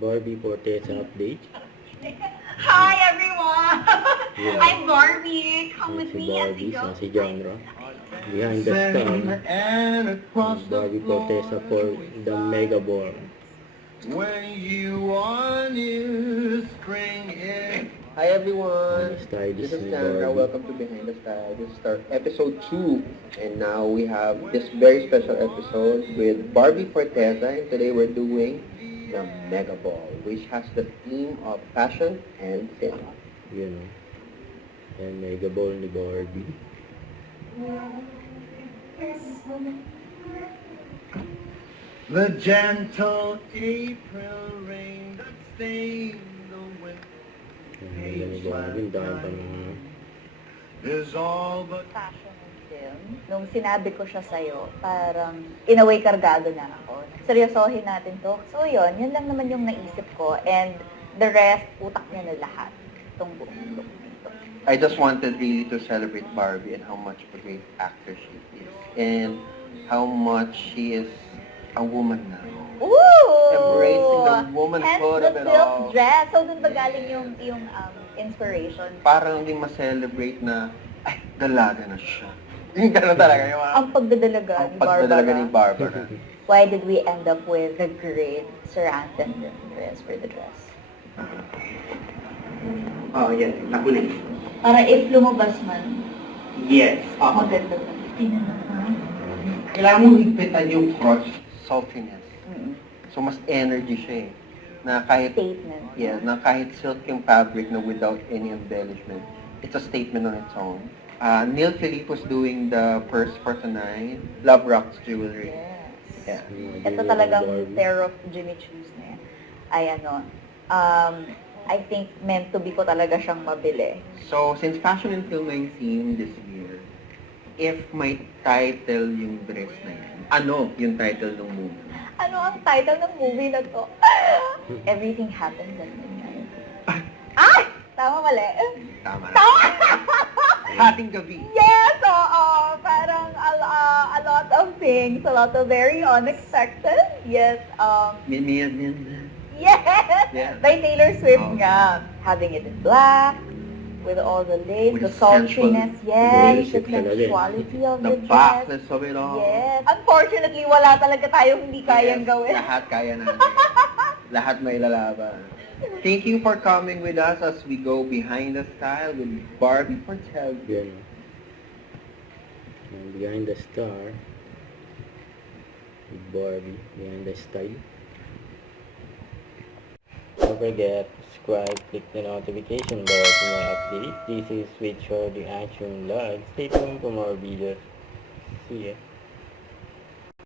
Barbie Fortesa update. Hi everyone! Yeah. I'm Barbie. Come with Si me as we Barbie, go. si Genre. Behind the Star, Barbie Fortesa for the Mega Ball. When you want new spring in. Hi everyone, Style this is is ni Sandra. Barbie. Welcome to Behind the Style. This is our episode 2, and now we have this very special episode with Barbie Forteza, and today we're doing the Mega Ball, which has the theme of passion and sin. Yun o. Yan, Mega Ball ni Barbie. The gentle April rain that stained the winter Yan, Mega ni Barbie. Ang dami pa mga... is all but Fashion and film. Nung sinabi ko siya sa'yo, parang in a way kargado na ako. Seryosohin natin to. So yun lang naman yung naisip ko. And the rest, utak niya na lahat. Itong buong look nito. I just wanted really to celebrate Barbie and how much of a great actor she is, and how much she is a woman now. Ooh! Embracing the womanhood Hence of the it silk all. dress. So dun ba galing yung inspiration? Parang hindi ma-celebrate na, ay, dalaga na siya. Yung gano'n talaga yung Ang pagdadalaga ang ni pagdadalaga ni Barbara. Barbara. Why did we end up with the great Sir Anthony dress for the dress? Oh, yes. Ako na. Para if lumabas man, Yes. maganda ba? Tingnan mo, ha? Kailangan mong higpitan yung crotch. Saltiness. So, mas energy siya eh. Na kahit, Statement. yeah, na kahit silk yung fabric na without any embellishment, it's a statement on its own. Neil Filippo's doing the purse for tonight. Love Rocks Jewelry. Yes. Yeah. Ito talagang pair of Jimmy Choos na yan. Ay ano, I think meant to be ko talaga siyang mabili. So, since fashion and film na yung theme this year, if may title yung dress na yan, ano yung title ng movie? Ano ang title ng movie na to? Everything Happens at Midnight. Ay! Tama mali. Tama na. Tama! Hating gabi. Yes! Oo! Parang a lot of things. A lot of very unexpected. Yes. Yes! Yeah. By Taylor Swift Oh. nga. Having it in black, with all the lace, With the sensual sultriness, yes, the basic talaga eh. sensuality of The the dress. vastness of it all. Yes. Unfortunately, wala talaga tayong hindi kayang Yes, gawin. Lahat kaya natin. Lahat may lalaban. Thank you for coming with us as we go behind the style with Barbie Forteza. Yan o. Yan, Behind the Star. With Barbie. Behind the Style. Don't forget, subscribe, click the notification bell for more updates. This is Switch or the Action Vlog. Stay tuned for more videos. See ya.